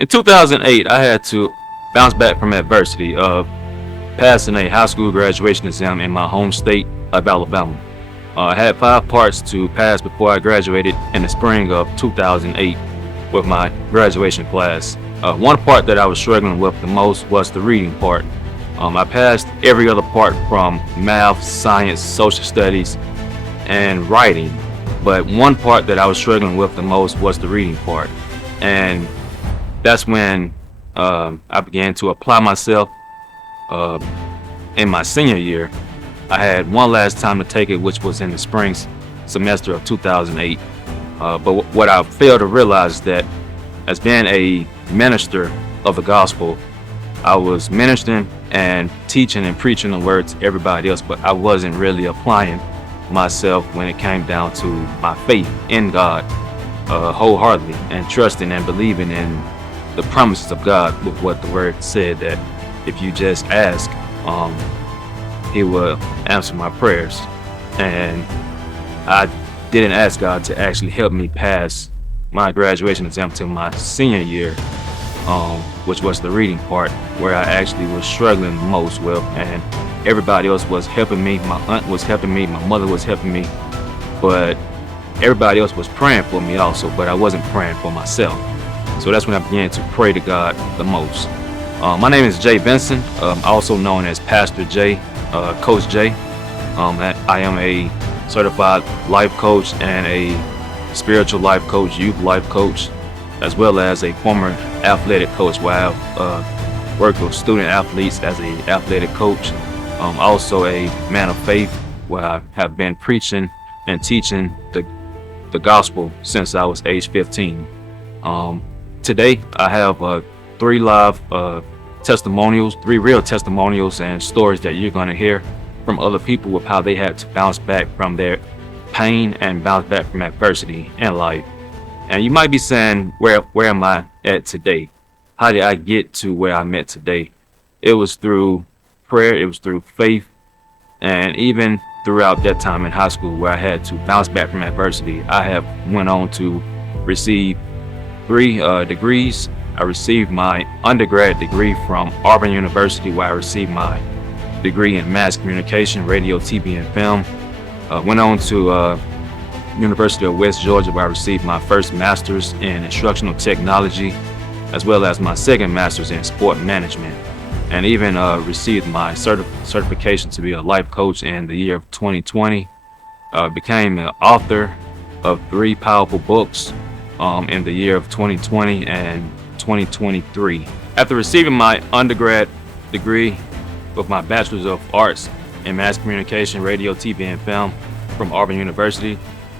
In 2008, I had to bounce back from adversity of passing a high school graduation exam in my home state of Alabama. I had 5 parts to pass before I graduated in the spring of 2008 with my graduation class. One part that I was struggling with the most was the reading part. I passed every other part from math, science, social studies, and writing, but one part that I was struggling with the most was the reading part. And that's when I began to apply myself uh, in my senior year. I had one last time to take it, which was in the spring semester of 2008. But what I failed to realize is that as being a minister of the gospel, I was ministering and teaching and preaching the word to everybody else, but I wasn't really applying myself when it came down to my faith in God wholeheartedly and trusting and believing in the promises of God with what the word said, that if you just ask, he will answer my prayers. And I didn't ask God to actually help me pass my graduation exam to my senior year, which was the reading part, where I actually was struggling most with, and everybody else was helping me. My aunt was helping me, my mother was helping me, but everybody else was praying for me also, but I wasn't praying for myself. So that's when I began to pray to God the most. My name is Jay Benson, also known as Pastor Jay, Coach Jay. I am a certified life coach and a spiritual life coach, youth life coach, as well as a former athletic coach where I've worked with student athletes as an athletic coach. Also a man of faith where I have been preaching and teaching the gospel since I was age 15. Today I have 3 live testimonials, 3 real testimonials and stories that you're going to hear from other people with how they had to bounce back from their pain and bounce back from adversity in life. And you might be saying, where am I at today? How did I get to where I'm at today? It was through prayer, it was through faith, and even throughout that time in high school where I had to bounce back from adversity, I have went on to receive 3 degrees. I received my undergrad degree from Auburn University, where I received my degree in mass communication, radio, TV, and film. Went on to University of West Georgia, where I received my first master's in instructional technology, as well as my second master's in sport management, and even received my certification to be a life coach in the year of 2020. Became an author of 3 powerful books in the year of 2020 and 2023. After receiving my undergrad degree with my Bachelor's of Arts in Mass Communication, Radio, TV, and Film from Auburn University,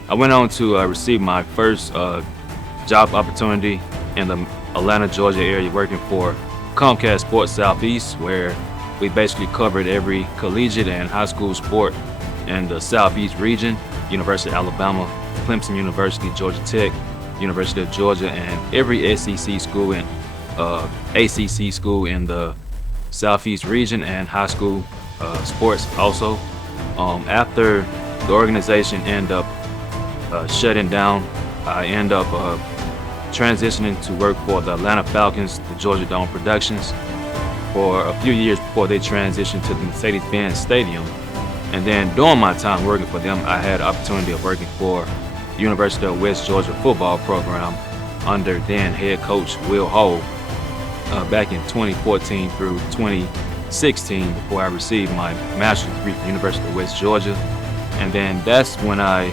I went on to receive my first job opportunity in the Atlanta, Georgia area, working for Comcast Sports Southeast, where we basically covered every collegiate and high school sport in the Southeast region: University of Alabama, Clemson University, Georgia Tech, University of Georgia, and every SEC school and ACC school in the Southeast region, and high school sports also. After the organization ended up shutting down, I ended up transitioning to work for the Atlanta Falcons, the Georgia Dome Productions, for a few years before they transitioned to the Mercedes-Benz Stadium. And then during my time working for them, I had the opportunity of working for the University of West Georgia football program under then head coach Will Hull back in 2014 through 2016, before I received my master's degree from the University of West Georgia. And then that's when I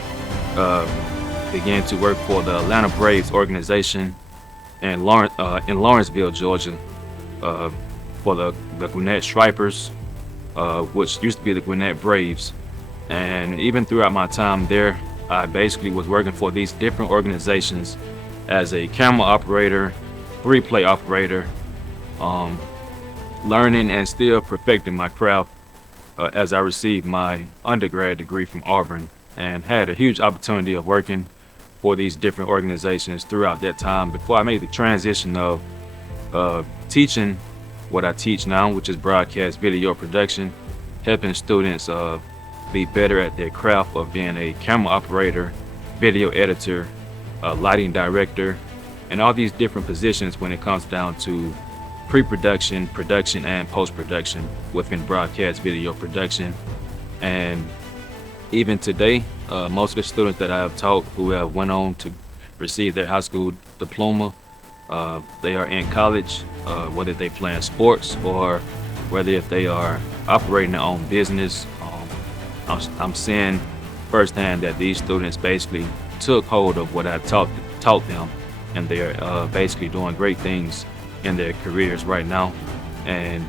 began to work for the Atlanta Braves organization in Lawrenceville, Georgia, for the Gwinnett Stripers, which used to be the Gwinnett Braves. And even throughout my time there, I basically was working for these different organizations as a camera operator, 3-play operator, learning and still perfecting my craft as I received my undergrad degree from Auburn, and had a huge opportunity of working for these different organizations throughout that time before I made the transition of teaching what I teach now, which is broadcast video production, helping students be better at their craft of being a camera operator, video editor, lighting director, and all these different positions when it comes down to pre-production, production, and post-production within broadcast video production. And even today, most of the students that I have taught who have went on to receive their high school diploma, they are in college, whether they playing sports or whether if they are operating their own business. I'm seeing firsthand that these students basically took hold of what I taught them, and they're basically doing great things in their careers right now, and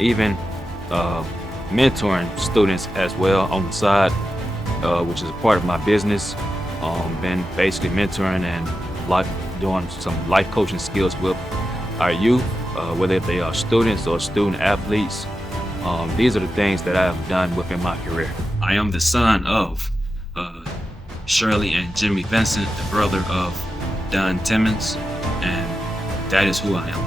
even mentoring students as well on the side, which is a part of my business. Been basically mentoring and doing some life coaching skills with our youth, whether they are students or student athletes. These are the things that I have done within my career. I am the son of Shirley and Jimmy Vincent, the brother of Don Timmons, and that is who I am.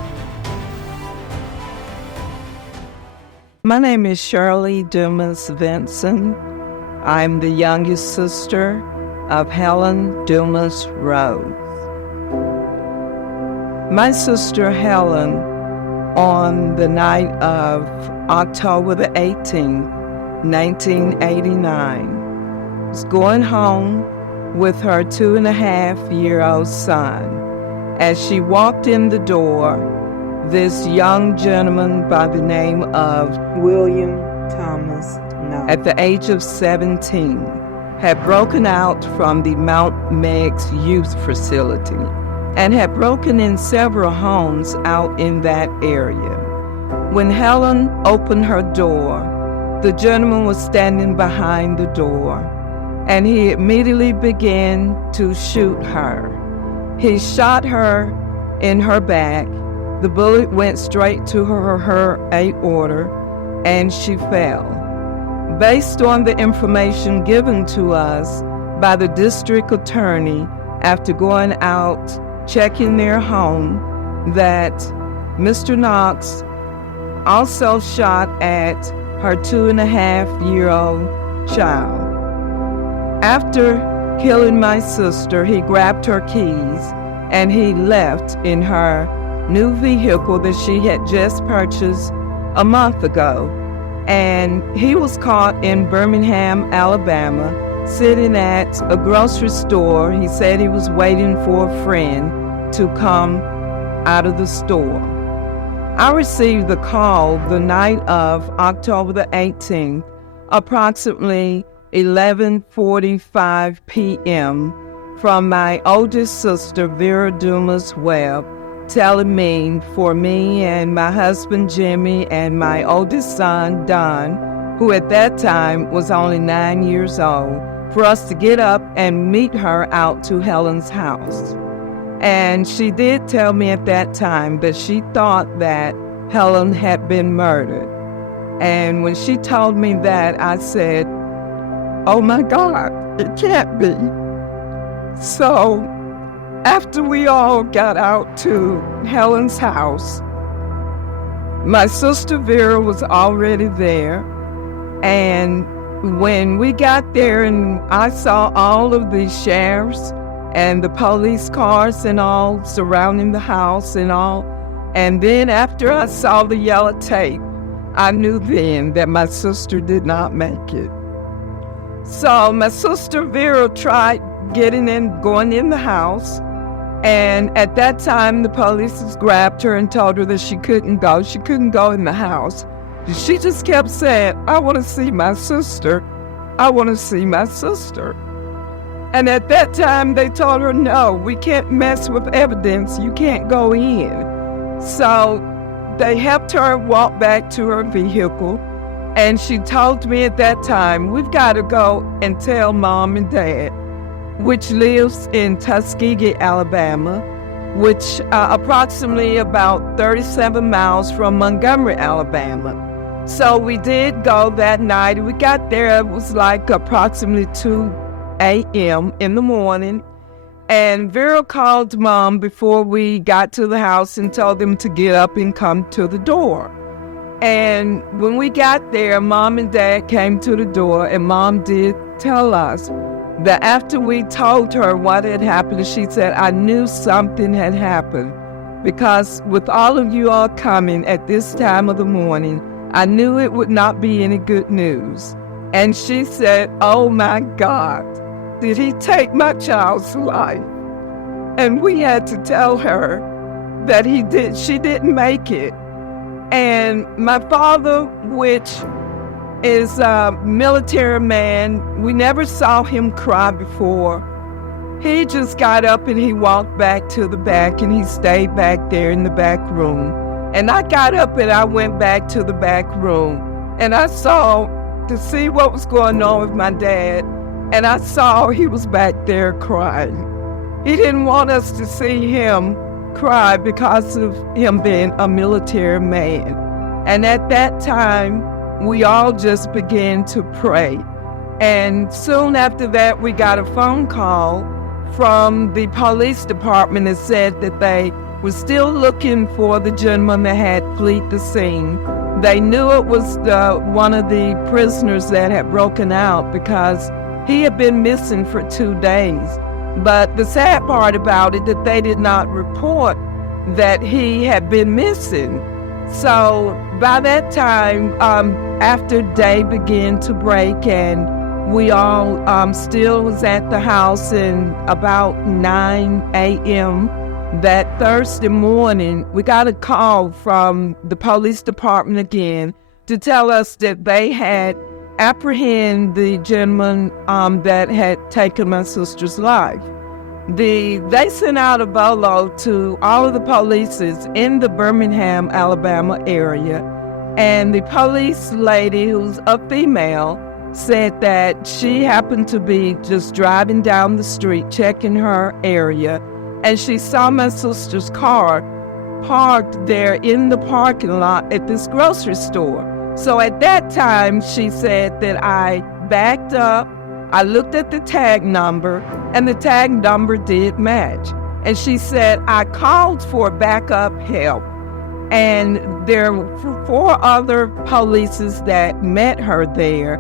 My name is Shirley Dumas Vincent. I'm the youngest sister of Helen Dumas Rose. My sister Helen, on the night of October the 18th, 1989, was going home with her 2.5-year-old son. As she walked in the door, this young gentleman by the name of William Thomas Knox, at the age of 17, had broken out from the Mount Meigs Youth Facility and had broken in several homes out in that area. When Helen opened her door, the gentleman was standing behind the door, and he immediately began to shoot her. He shot her in her back. The bullet went straight to her aorta, and she fell. Based on the information given to us by the district attorney after going out checking their home, that Mr. Knox also shot at her 2.5-year-old child. After killing my sister, he grabbed her keys and he left in her new vehicle that she had just purchased a month ago. And he was caught in Birmingham, Alabama, sitting at a grocery store. He said he was waiting for a friend to come out of the store. I received the call the night of October the 18th, approximately 11:45 p.m., from my oldest sister, Vera Dumas Webb, telling me for me and my husband, Jimmy, and my oldest son, Don, who at that time was only 9 years old, for us to get up and meet her out to Helen's house. And she did tell me at that time that she thought that Helen had been murdered. And when she told me that, I said, "Oh my God, it can't be." So after we all got out to Helen's house, my sister Vera was already there. And when we got there and I saw all of the sheriffs and the police cars and all surrounding the house and all, and then after I saw the yellow tape, I knew then that my sister did not make it. So my sister Vera tried going in the house, and at that time the police grabbed her and told her that she couldn't go. She couldn't go in the house. She just kept saying, "I want to see my sister. I want to see my sister." And at that time they told her, "No, we can't mess with evidence. You can't go in." So they helped her walk back to her vehicle, and she told me at that time, "We've got to go and tell Mom and Dad," which lives in Tuskegee, Alabama, which approximately about 37 miles from Montgomery, Alabama. So we did go that night. We got there, it was like approximately 2 a.m. in the morning. And Vera called Mom before we got to the house and told them to get up and come to the door. And when we got there, Mom and Dad came to the door, and Mom did tell us that after we told her what had happened, she said, I knew something had happened because with all of you all coming at this time of the morning, I knew it would not be any good news. And she said, oh my God, did he take my child's life? And we had to tell her that he did. She didn't make it. And my father, which is a military man, we never saw him cry before. He just got up and he walked back to the back and he stayed back there in the back room. And I got up and I went back to the back room and I saw to see what was going on with my dad. And I saw he was back there crying. He didn't want us to see him cry because of him being a military man. And at that time, we all just began to pray. And soon after that, we got a phone call from the police department that said that they were still looking for the gentleman that had fled the scene. They knew it was one of the prisoners that had broken out because he had been missing for 2 days. But the sad part about it, that they did not report that he had been missing. So by that time, after day began to break and we all still was at the house, and about 9 a.m. that Thursday morning, we got a call from the police department again to tell us that they had apprehended the gentleman that had taken my sister's life. They sent out a bolo to all of the polices in the Birmingham, Alabama area, and the police lady, who's a female, said that she happened to be just driving down the street, checking her area, and she saw my sister's car parked there in the parking lot at this grocery store. So at that time, she said that I backed up, I looked at the tag number, and the tag number did match. And she said, I called for backup help. And there were 4 other polices that met her there,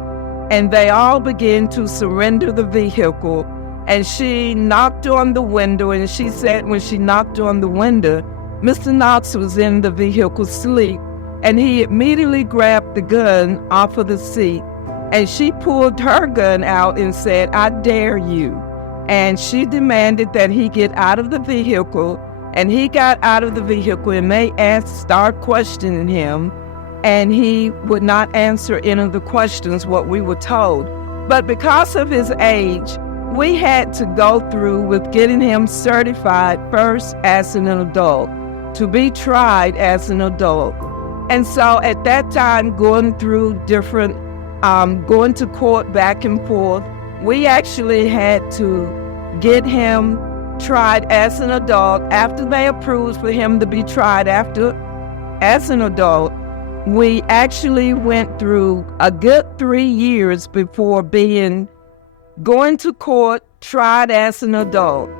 and they all began to surrender the vehicle. And she knocked on the window, and she said when she knocked on the window, Mr. Knox was in the vehicle asleep, and he immediately grabbed the gun off of the seat, and she pulled her gun out and said, I dare you. And she demanded that he get out of the vehicle, and he got out of the vehicle, and they start questioning him, and he would not answer any of the questions, what we were told. But because of his age, we had to go through with getting him certified first as an adult, to be tried as an adult. And so at that time, going through different, going to court back and forth, we actually had to get him tried as an adult. After they approved for him to be tried as an adult, we actually went through a good 3 years before going to court, tried as an adult.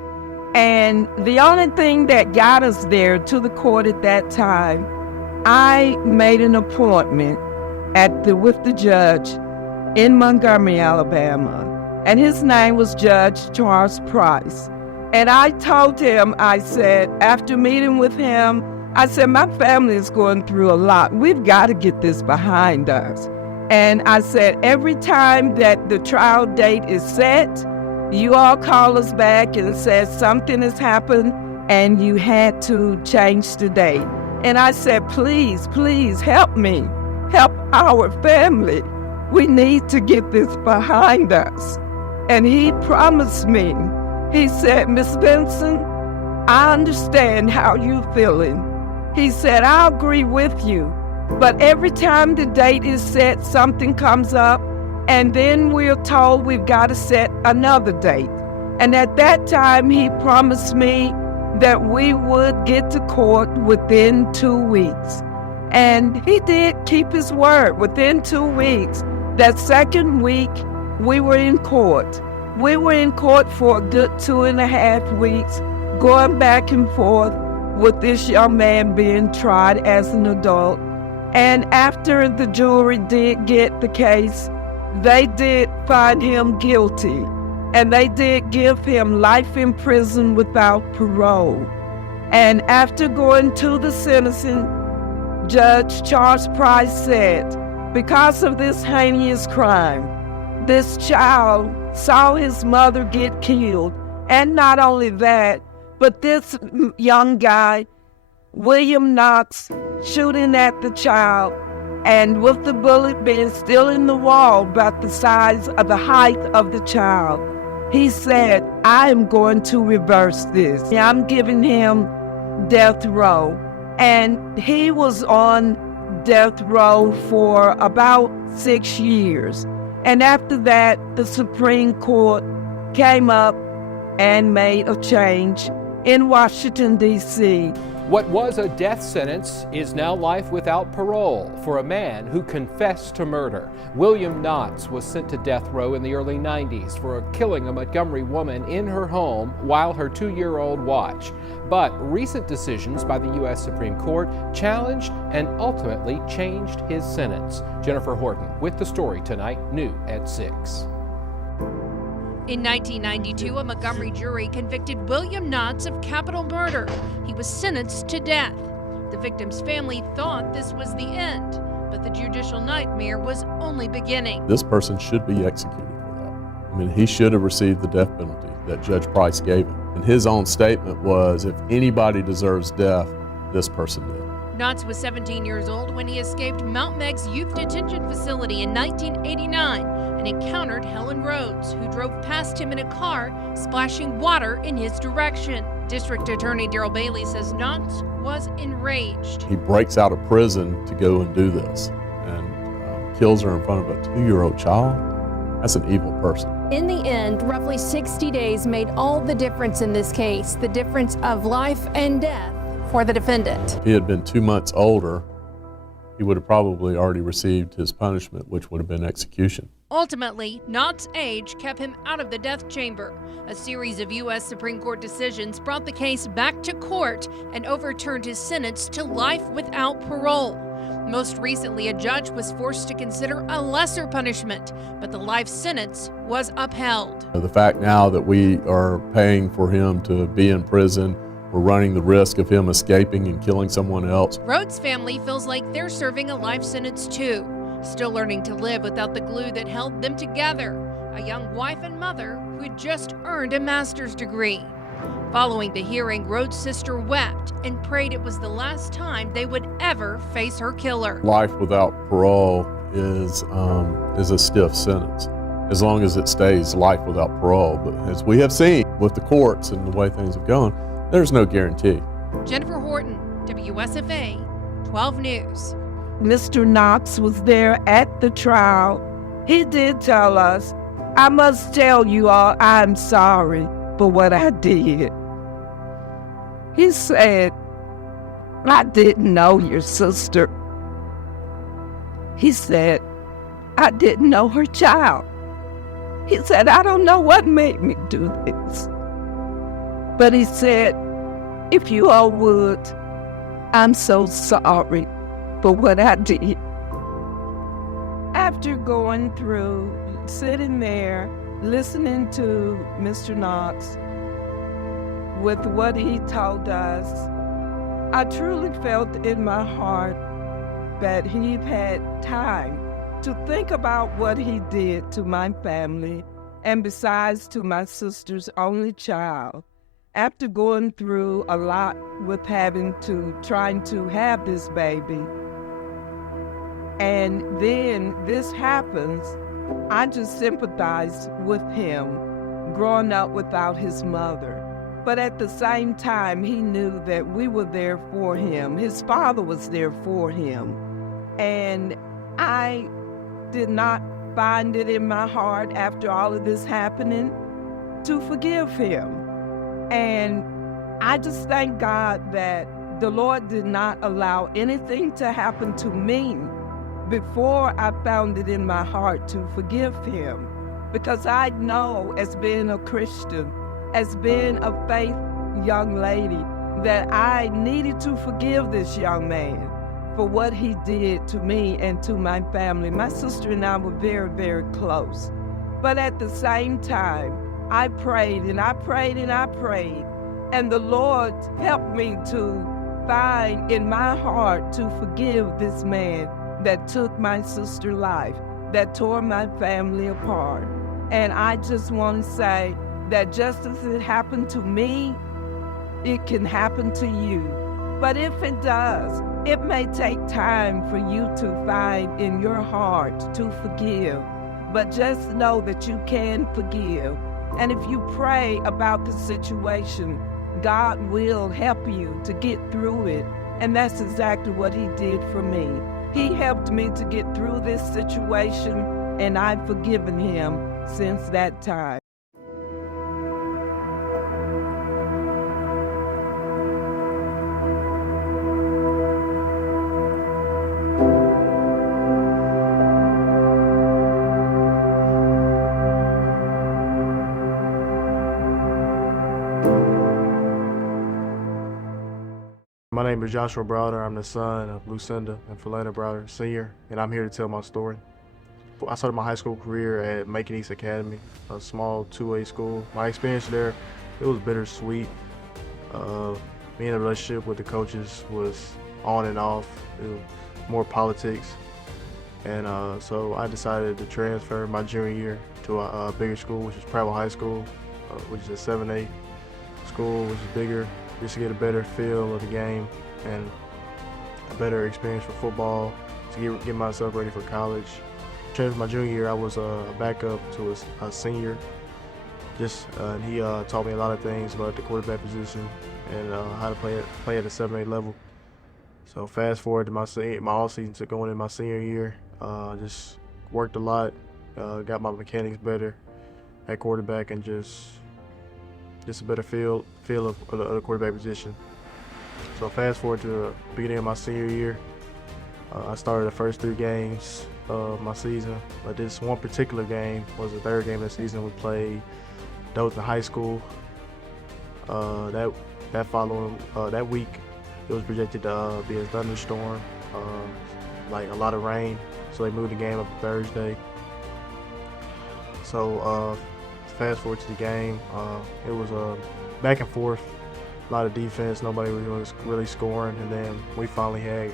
And the only thing that got us there to the court at that time, I made an appointment with the judge in Montgomery, Alabama, and his name was Judge Charles Price. And I told him, I said, after meeting with him, I said, my family is going through a lot. We've got to get this behind us. And I said, every time that the trial date is set, you all call us back and say something has happened and you had to change the date. And I said, please, please help me. Help our family. We need to get this behind us. And he promised me, he said, Miss Benson, I understand how you're feeling. He said, I agree with you. But every time the date is set, something comes up, and then we're told we've got to set another date. And at that time, he promised me that we would get to court within 2 weeks. And he did keep his word. Within 2 weeks, that second week, we were in court. We were in court for a good 2.5 weeks, going back and forth with this young man being tried as an adult. And after the jury did get the case, they did find him guilty. and they did give him life in prison without parole. And after going to the sentencing, Judge Charles Price said, because of this heinous crime, this child saw his mother get killed. And not only that, but this young guy, William Knox, shooting at the child, and with the bullet being still in the wall about the size of the height of the child, he said, I am going to reverse this. I'm giving him death row. And he was on death row for about 6 years. And after that, the Supreme Court came up and made a change in Washington, D.C. What was a death sentence is now life without parole for a man who confessed to murder. William Knox was sent to death row in the early 90s for killing a Montgomery woman in her home while her 2-year-old watched. But recent decisions by the U.S. Supreme Court challenged and ultimately changed his sentence. Jennifer Horton with the story tonight, new at 6. In 1992, a Montgomery jury convicted William Knox of capital murder. He was sentenced to death. The victim's family thought this was the end, but the judicial nightmare was only beginning. This person should be executed for that. I mean, he should have received the death penalty that Judge Price gave him. And his own statement was, if anybody deserves death, this person did. Knox was 17 years old when he escaped Mount Megg's youth detention facility in 1989 and encountered Helen Rhodes, who drove past him in a car, splashing water in his direction. District Attorney Daryl Bailey says Knox was enraged. He breaks out of prison to go and do this and kills her in front of a 2-year-old child. That's an evil person. In the end, roughly 60 days made all the difference in this case, the difference of life and death for the defendant. If he had been 2 months older, he would have probably already received his punishment, which would have been execution. Ultimately, Knox's age kept him out of the death chamber. A series of U.S. Supreme Court decisions brought the case back to court and overturned his sentence to life without parole. Most recently, a judge was forced to consider a lesser punishment, but the life sentence was upheld. The fact now that we are paying for him to be in prison, we're running the risk of him escaping and killing someone else. Rhodes' family feels like they're serving a life sentence too, still learning to live without the glue that held them together, a young wife and mother who had just earned a master's degree. Following the hearing, Rhodes' sister wept and prayed it was the last time they would ever face her killer. Life without parole is a stiff sentence, as long as it stays life without parole. But as we have seen with the courts and the way things have gone, there's no guarantee. Jennifer Horton, WSFA 12 News. Mr. Knox was there at the trial. He did tell us, I must tell you all I'm sorry for what I did. He said, I didn't know your sister. He said, I didn't know her child. He said, I don't know what made me do this. But he said, if you all would, I'm so sorry for what I did. After going through, sitting there, listening to Mr. Knox with what he told us, I truly felt in my heart that he had time to think about what he did to my family and besides to my sister's only child. After going through a lot with trying to have this baby, and then this happens, I just sympathized with him growing up without his mother. But at the same time, he knew that we were there for him. His father was there for him. And I did not find it in my heart after all of this happening to forgive him. And I just thank God that the Lord did not allow anything to happen to me before I found it in my heart to forgive him. Because I know, as being a Christian, as being a faith young lady, that I needed to forgive this young man for what he did to me and to my family. My sister and I were very, very close. But at the same time, I prayed and I prayed and I prayed. And the Lord helped me to find in my heart to forgive this man that took my sister's life, that tore my family apart. And I just want to say that just as it happened to me, it can happen to you. But if it does, it may take time for you to find in your heart to forgive. But just know that you can forgive. And if you pray about the situation, God will help you to get through it. And that's exactly what He did for me. He helped me to get through this situation, and I've forgiven him since that time. My name is Joshua Browder. I'm the son of Lucinda and Philena Browder Sr., and I'm here to tell my story. I started my high school career at Macon East Academy, a small 2A school. My experience there, it was bittersweet. Being in a relationship with the coaches was on and off. It was more politics. And so I decided to transfer my junior year to a bigger school, which is Prattville High School, which is a 7A school, which is bigger, just to get a better feel of the game and a better experience for football, to get myself ready for college. Transferred my junior year, I was a backup to a senior. And he taught me a lot of things about the quarterback position and how to play at the 7A level. So fast forward to my off season, to going in my senior year, just worked a lot, got my mechanics better at quarterback, and just a better feel of the quarterback position. So fast forward to the beginning of my senior year, I started the first 3 games of my season, but this one particular game was the third game of the season. We played Dothan High School. That week, it was projected to be a thunderstorm, like a lot of rain, so they moved the game up to Thursday. So fast forward to the game, it was back and forth, a lot of defense, nobody was really scoring, and then we finally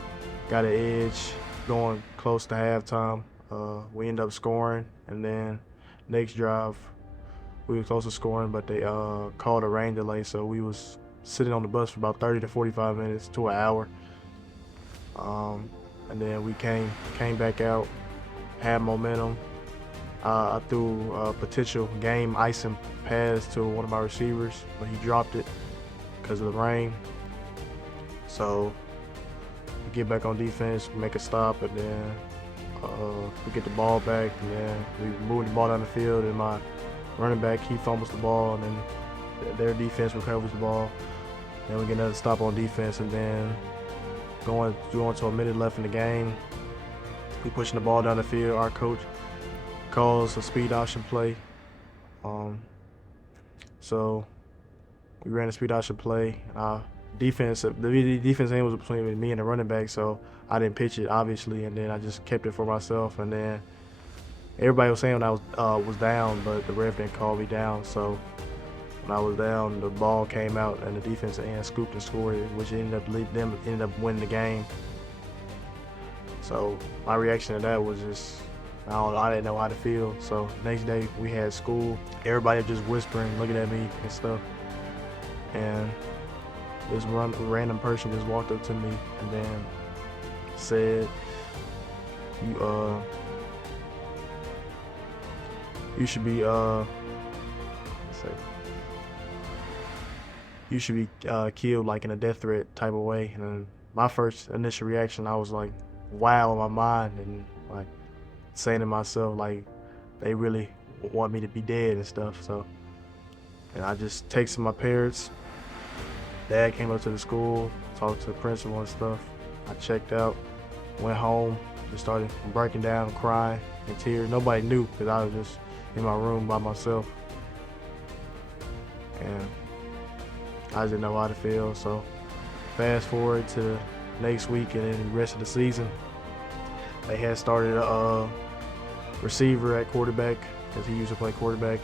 got an edge going close to halftime. We ended up scoring, and then next drive we were close to scoring, but they called a rain delay, so we was sitting on the bus for about 30 to 45 minutes to an hour. And then we came back out, had momentum. I threw a potential game icing pass to one of my receivers, but he dropped it because of the rain. So we get back on defense, make a stop, and then we get the ball back, and then we move the ball down the field, and my running back, he fumbles the ball, and then their defense recovers the ball. Then we get another stop on defense, and then going to a minute left in the game, we pushing the ball down the field. Our coach calls a speed option play. So we ran a speed option play. The defense end was between me and the running back, so I didn't pitch it, obviously, and then I just kept it for myself. And then everybody was saying when I was down, but the ref didn't call me down. So when I was down, the ball came out, and the defensive end scooped and scored it, which ended up winning the game. So my reaction to that was just, I didn't know how to feel. So next day we had school. Everybody just whispering, looking at me and stuff. And this random person just walked up to me and then said, you should be killed like in a death threat type of way. And my first initial reaction, I was like, wow, in my mind, and like saying to myself, like, they really want me to be dead and stuff. So, and I just texted my parents. Dad came up to the school, talked to the principal and stuff. I checked out, went home, just started breaking down, crying in tears. Nobody knew because I was just in my room by myself. And I didn't know how to feel. So fast forward to next week and then the rest of the season, they had started a receiver at quarterback because he used to play quarterback.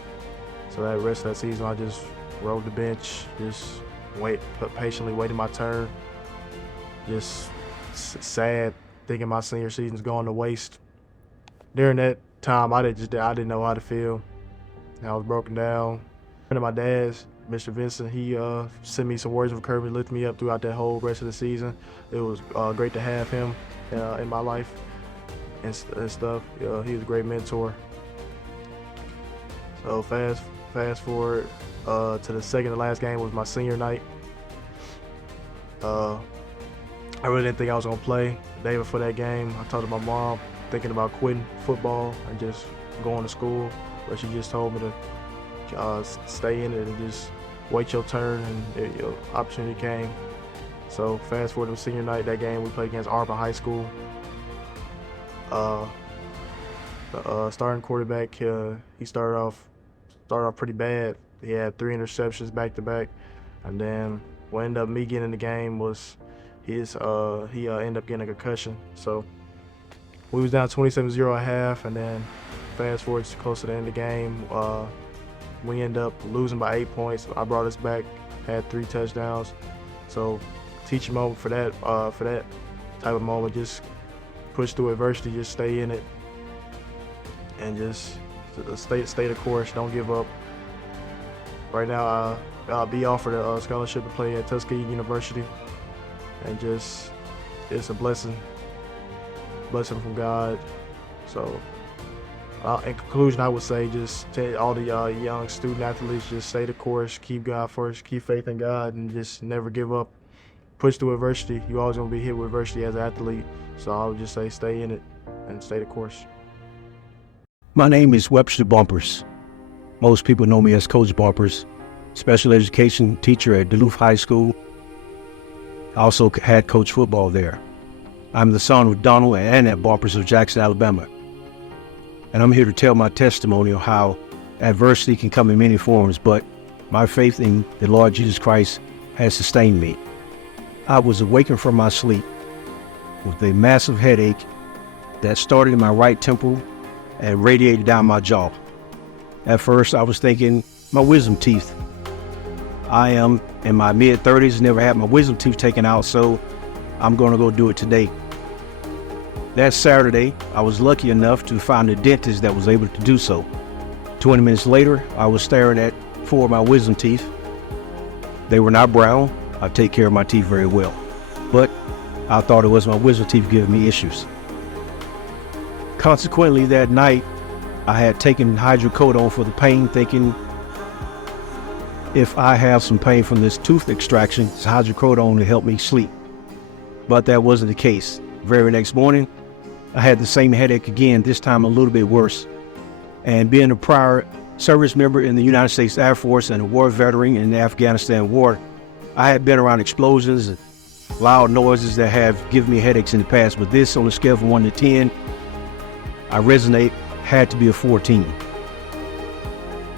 So that rest of that season, I just rode the bench, just patiently waiting my turn. Just sad, thinking my senior season's going to waste. During that time, I didn't know how to feel. I was broken down. A friend of my dad's, Mr. Vincent, he sent me some words of encouragement, lifted me up throughout that whole rest of the season. It was great to have him in my life and stuff. He was a great mentor. So fast forward to the second to last game was my senior night. I really didn't think I was gonna play. The day before that game, I talked to my mom, thinking about quitting football and just going to school, but she just told me to stay in it and just wait your turn, and your opportunity came. So fast forward to senior night, that game we played against Auburn High School. The starting quarterback, he started off pretty bad. He had 3 interceptions back to back, and then what ended up me getting in the game was he ended up getting a concussion. So we was down 27-0 at half, and then fast forward to close to the end of the game, we ended up losing by 8 points. I brought us back, had 3 touchdowns. So teaching moment for that type of moment, just push through adversity, just stay in it, and just stay the course. Don't give up. Right now, I'll be offered a scholarship to play at Tuskegee University, and just it's a blessing from God. So in conclusion, I would say just tell all the young student athletes, just stay the course, keep God first, keep faith in God, and just never give up. Push through adversity. You're always going to be hit with adversity as an athlete. So I would just say stay in it and stay the course. My name is Webster Bumpers. Most people know me as Coach Bumpers, special education teacher at Duluth High School. I also had coach football there. I'm the son of Donald and Annette Bumpers of Jackson, Alabama. And I'm here to tell my testimony of how adversity can come in many forms, but my faith in the Lord Jesus Christ has sustained me. I was awakened from my sleep with a massive headache that started in my right temple and radiated down my jaw. At first, I was thinking my wisdom teeth. I am in my mid-30s, never had my wisdom teeth taken out, so I'm going to go do it today. That Saturday, I was lucky enough to find a dentist that was able to do so. 20 minutes later, I was staring at 4 of my wisdom teeth. They were not brown. I take care of my teeth very well, but I thought it was my wisdom teeth giving me issues. Consequently, that night, I had taken hydrocodone for the pain, thinking if I have some pain from this tooth extraction, this hydrocodone will help me sleep. But that wasn't the case. Very next morning, I had the same headache again, this time a little bit worse. And being a prior service member in the United States Air Force and a war veteran in the Afghanistan war, I had been around explosions and loud noises that have given me headaches in the past, but this, on a scale from 1 to 10, I resonate, had to be a 14.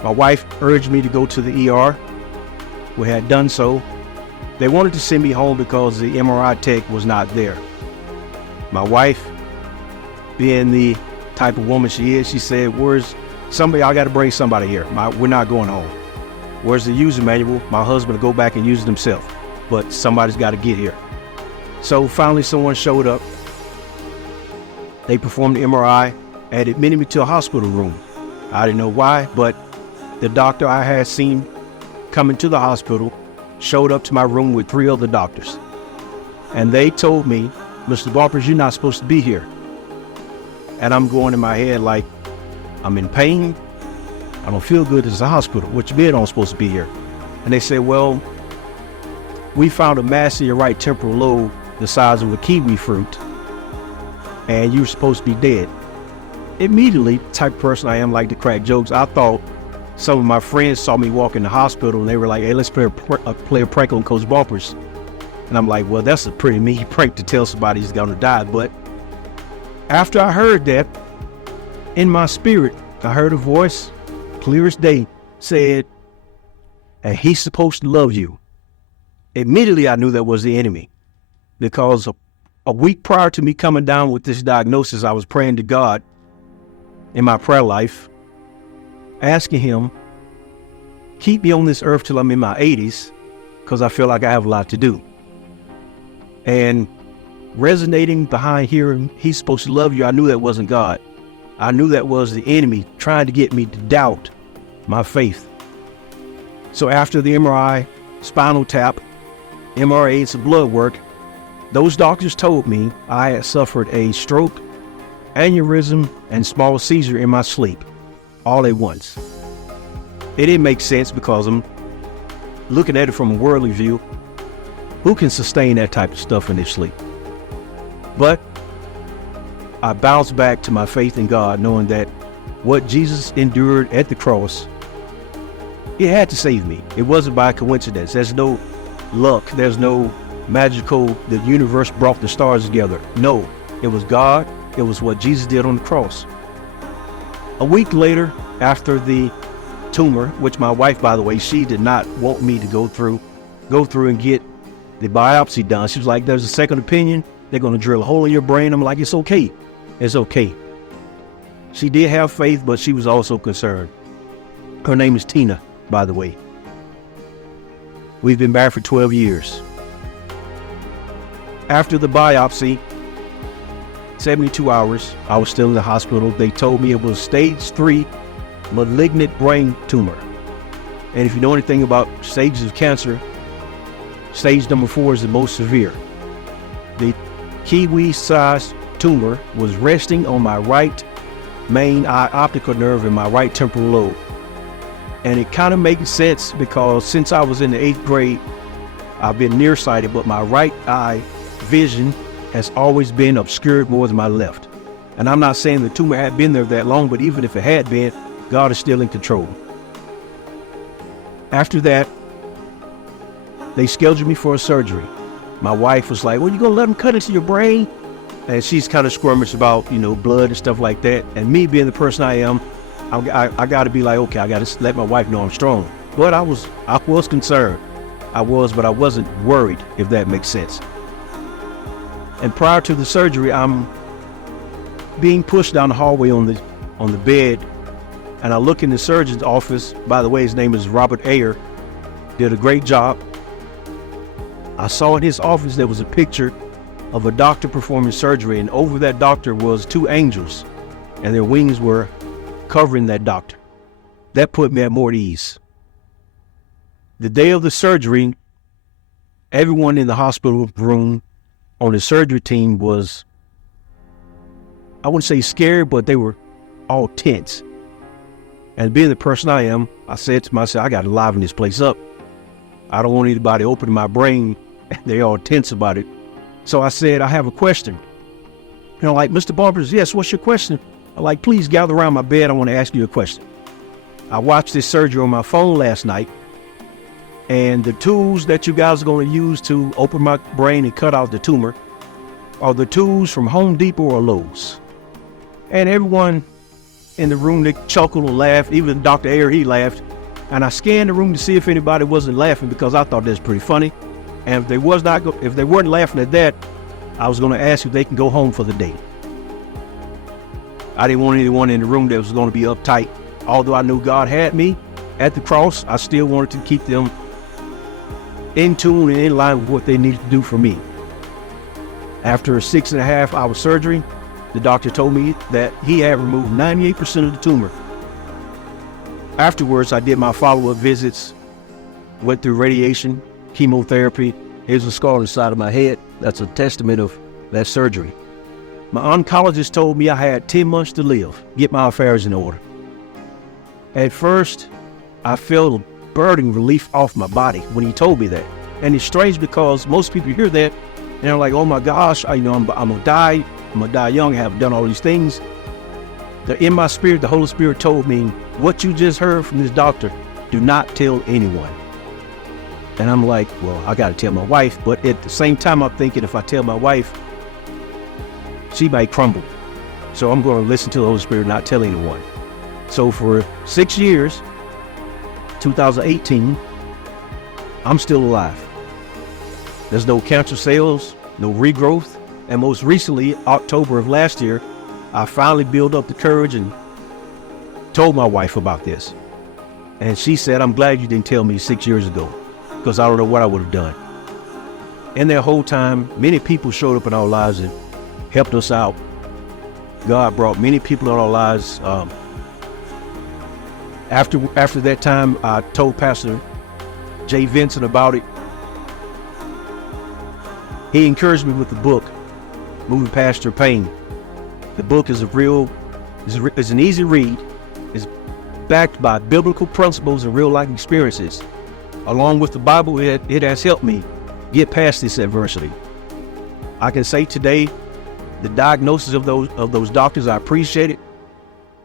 My wife urged me to go to the ER. We had done so. They wanted to send me home because the MRI tech was not there. My wife, being the type of woman she is, she said, "Where's somebody? I got to bring somebody here. We're not going home. Where's the user manual? My husband will go back and use it himself, but somebody's got to get here." So finally someone showed up. They performed the MRI and admitted me to a hospital room. I didn't know why, but the doctor I had seen coming to the hospital showed up to my room with 3 other doctors. And they told me, "Mr. Bumpers, you're not supposed to be here." And I'm going in my head like, I'm in pain. I don't feel good. This is a hospital. What you mean I'm supposed to be here? And they said, "Well, we found a mass in your right temporal lobe the size of a kiwi fruit, and you're supposed to be dead." Immediately, the type of person I am, like to crack jokes, I thought some of my friends saw me walk in the hospital and they were like, "Hey, let's play a prank on Coach Bumpers." And I'm like, well, that's a pretty mean prank to tell somebody he's gonna die. But after I heard that, in my spirit, I heard a voice, clear as day, said, "And he's supposed to love you." Immediately, I knew that was the enemy, because a week prior to me coming down with this diagnosis, I was praying to God in my prayer life, asking him keep me on this earth till I'm in my 80s because I feel like I have a lot to do. And resonating behind hearing he's supposed to love you, I knew that wasn't God. I knew that was the enemy trying to get me to doubt my faith. So after the MRI, spinal tap, MRA, and some blood work, those doctors told me I had suffered a stroke, aneurysm, and small seizure in my sleep, all at once. It didn't make sense because I'm looking at it from a worldly view. Who can sustain that type of stuff in their sleep? But I bounced back to my faith in God, knowing that what Jesus endured at the cross, it had to save me. It wasn't by coincidence. There's no luck. There's no magical, the universe brought the stars together. No, it was God. It was what Jesus did on the cross. A week later, after the tumor, which my wife, by the way, she did not want me to go through and get the biopsy done. She was like, there's a second opinion. They're going to drill a hole in your brain. I'm like, it's okay. It's okay. She did have faith, but she was also concerned. Her name is Tina, by the way. We've been married for 12 years. After the biopsy, 72 hours, I was still in the hospital. They told me it was stage 3 malignant brain tumor. And if you know anything about stages of cancer, stage number 4 is the most severe. The kiwi-sized tumor was resting on my right main eye optical nerve in my right temporal lobe. And it kind of makes sense because since I was in the 8th grade, I've been nearsighted, but my right eye vision has always been obscured more than my left. And I'm not saying the tumor had been there that long, but even if it had been, God is still in control. After that, they scheduled me for a surgery. My wife was like, well, you gonna let them cut into your brain? And she's kind of squirmish about, blood and stuff like that. And me being the person I am, I got to be like, okay, I got to let my wife know I'm strong. But I was concerned. But I wasn't worried, if that makes sense. And prior to the surgery, I'm being pushed down the hallway on the bed, and I look in the surgeon's office. By the way, his name is Robert Ayer. Did a great job. I saw in his office there was a picture of a doctor performing surgery, and over that doctor was 2 angels, and their wings were covering that doctor. That put me at more ease. The day of the surgery, everyone in the hospital room on the surgery team was, I wouldn't say scared, but they were all tense. And being the person I am, I said to myself, I got to liven this place up. I don't want anybody opening my brain and they all tense about it. So I said, I have a question. Like, Mr. Barbers, yes, what's your question? I'm like, please gather around my bed. I want to ask you a question. I watched this surgery on my phone last night, and the tools that you guys are going to use to open my brain and cut out the tumor are the tools from Home Depot or Lowe's. And everyone in the room, they chuckled and laughed. Even Dr. Ayer, he laughed. And I scanned the room to see if anybody wasn't laughing, because I thought that was pretty funny. And if they weren't laughing at that, I was going to ask if they can go home for the day. I didn't want anyone in the room that was going to be uptight. Although I knew God had me at the cross, I still wanted to keep them in tune and in line with what they needed to do for me. After a 6.5-hour surgery, the doctor told me that he had removed 98% of the tumor. Afterwards, I did my follow-up visits, went through radiation, chemotherapy. Here's a scar on the side of my head. That's a testament of that surgery. My oncologist told me I had 10 months to live, get my affairs in order. At first, I felt a burning relief off my body when he told me that. And it's strange because most people hear that and they're like, oh my gosh, I'm gonna die young, I haven't done all these things. In my spirit, the Holy Spirit told me, what you just heard from this doctor, do not tell anyone. And I'm like, well, I gotta tell my wife, but at the same time, I'm thinking if I tell my wife, she might crumble. So I'm gonna listen to the Holy Spirit, not tell anyone. So for 6 years, 2018, I'm still alive. There's no cancer cells, no regrowth. And most recently, October of last year, I finally built up the courage and told my wife about this. And she said, I'm glad you didn't tell me 6 years ago, because I don't know what I would have done. In that whole time, many people showed up in our lives and helped us out. God brought many people in our lives. After that time, I told Pastor Jay Vincent about it. He encouraged me with the book, Moving Past Your Pain. The book is is an easy read. It's backed by biblical principles and real life experiences. Along with the Bible, it has helped me get past this adversity. I can say today, the diagnosis of those doctors, I appreciate it,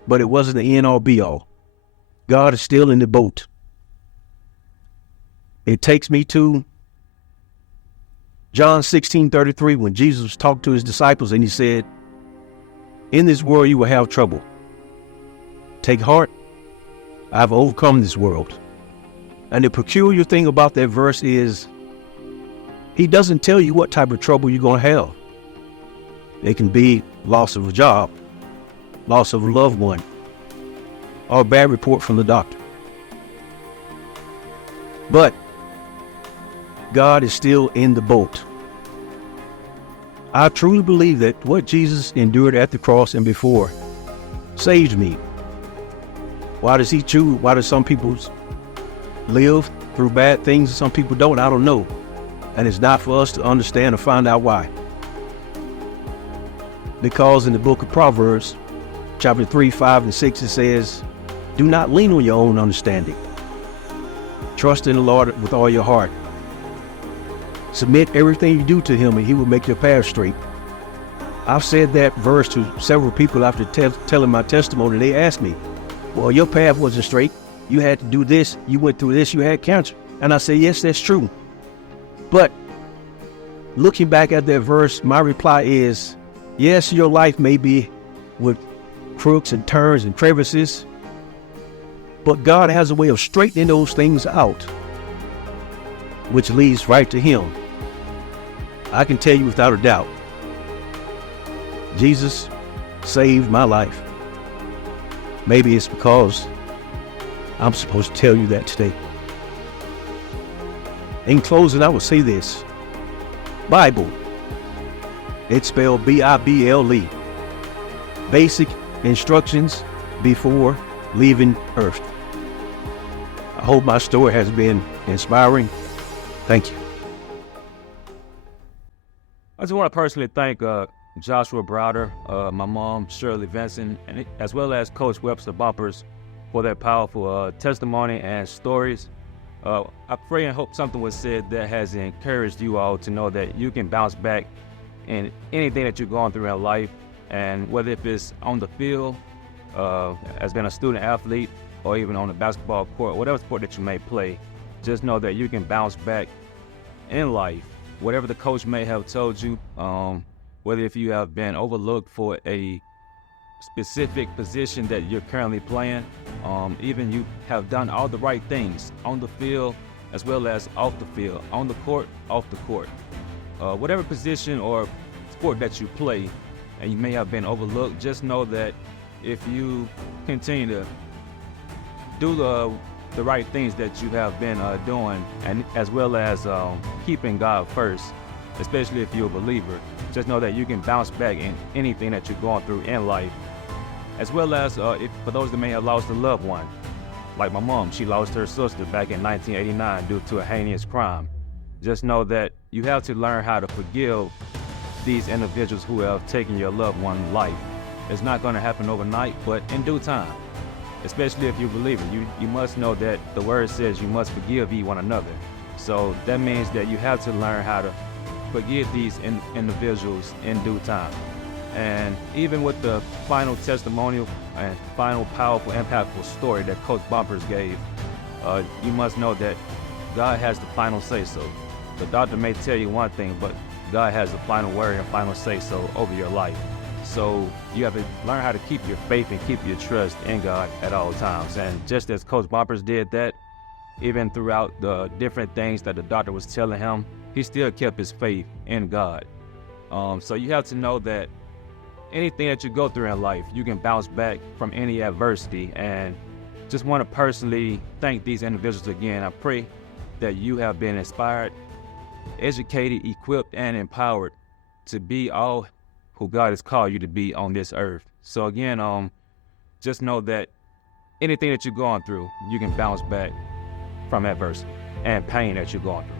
but it wasn't the end all be all. God is still in the boat. It takes me to John 16:33, when Jesus talked to his disciples and he said, in this world you will have trouble. Take heart, I've overcome this world. And the peculiar thing about that verse is, he doesn't tell you what type of trouble you're going to have. It can be loss of a job, loss of a loved one, or a bad report from the doctor. But God is still in the boat. I truly believe that what Jesus endured at the cross and before saved me. Why does he choose? Why do some people live through bad things and some people don't? I don't know. And it's not for us to understand or find out why. Because in the book of Proverbs, chapter 3, 5, and 6, it says, do not lean on your own understanding. Trust in the Lord with all your heart. Submit everything you do to him and he will make your path straight. I've said that verse to several people after telling my testimony. They asked me, well, your path wasn't straight. You had to do this. You went through this. You had cancer. And I said, yes, that's true. But looking back at that verse, my reply is, yes, your life may be with crooks and turns and crevices, but God has a way of straightening those things out, which leads right to him. I can tell you without a doubt, Jesus saved my life. Maybe it's because I'm supposed to tell you that today. In closing, I will say this. Bible, it's spelled B-I-B-L-E. Basic instructions before leaving Earth. I hope my story has been inspiring. Thank you. I just want to personally thank Joshua Browder, my mom, Shirley Vincent, and as well as Coach Webster Bumpers for their powerful testimony and stories. I pray and hope something was said that has encouraged you all to know that you can bounce back in anything that you're going through in life, and whether if it's on the field, as been a student athlete, or even on the basketball court, whatever sport that you may play, just know that you can bounce back in life. Whatever the coach may have told you, whether if you have been overlooked for a specific position that you're currently playing, even you have done all the right things on the field as well as off the field, on the court, off the court. Whatever position or sport that you play and you may have been overlooked, just know that if you continue to do the right things that you have been doing, and as well as keeping God first, especially if you're a believer, just know that you can bounce back in anything that you're going through in life. As well as if for those that may have lost a loved one, like my mom, she lost her sister back in 1989 due to a heinous crime. Just know that you have to learn how to forgive these individuals who have taken your loved one's life. It's not going to happen overnight, but in due time. Especially if you're a believer, you must know that the word says you must forgive ye one another. So that means that you have to learn how to forgive these individuals in due time. And even with the final testimonial and final powerful, impactful story that Coach Bumpers gave, you must know that God has the final say-so. The doctor may tell you one thing, but God has the final word and final say-so over your life. So you have to learn how to keep your faith and keep your trust in God at all times. And just as Coach Bumpers did that, even throughout the different things that the doctor was telling him, he still kept his faith in God. So you have to know that anything that you go through in life, you can bounce back from any adversity. And just want to personally thank these individuals again. I pray that you have been inspired, educated, equipped, and empowered to be all who God has called you to be on this earth. So again, just know that anything that you're going through, you can bounce back from adversity and pain that you're going through.